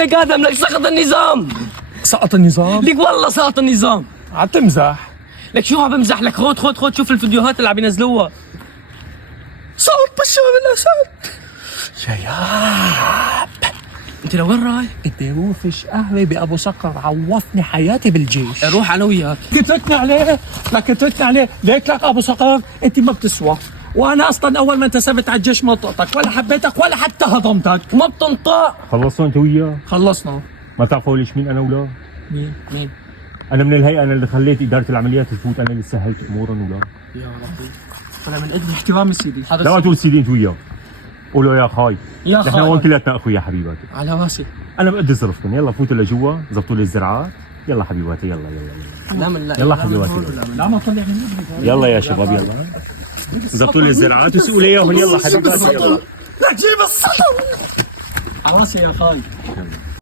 لك ادم لك سقط النظام. سقط النظام؟ لك والله سقط النظام. عم تمزح؟ لك شو عم بمزح لك؟ خد شوف الفيديوهات اللي عم ينزلوها. سقط بشار الاسد. شياب انت لوين رايح؟ بدي اروح فش قهوه بابو صقر، عوضني حياتي بالجيش. روح انا وياك. كترتني عليه، لا كترتني عليه، ليك ابو صقر انت ما بتسوى، وانا اصلا اول ما انتسبت على الجيش ما طقتك ولا حبيتك ولا حتى هضمتك. ما بتنطق. خلصتوا انت وياه؟ خلصنا. ما بتعرفوا ليش مين انا ولا؟ مين؟ انا من الهيئه، انا اللي خليت اداره العمليات تفوت، انا اللي سهلت امورهم ولا؟ يا ربي. طلع من اجل احترام سيدي. لا ما تقول سيدي انت وياه، قولوا يا خاي. يا نحن خاي. هون كلياتنا اخويا حبيباتي. على راسي. انا بقدر ظرفكم، يلا فوتوا لجوا، زبطوا لي الزرعات، يلا حبيباتي يلا يلا لا من لا. يلا حبيباتي. لا ما طلع من اجلك. يلا يا شباب يلا زبطوا لي الزرعات وسوقوا لي اياهم، يلا حبيباتي يلا. لا تجيب السطر. على راسي يا خاي.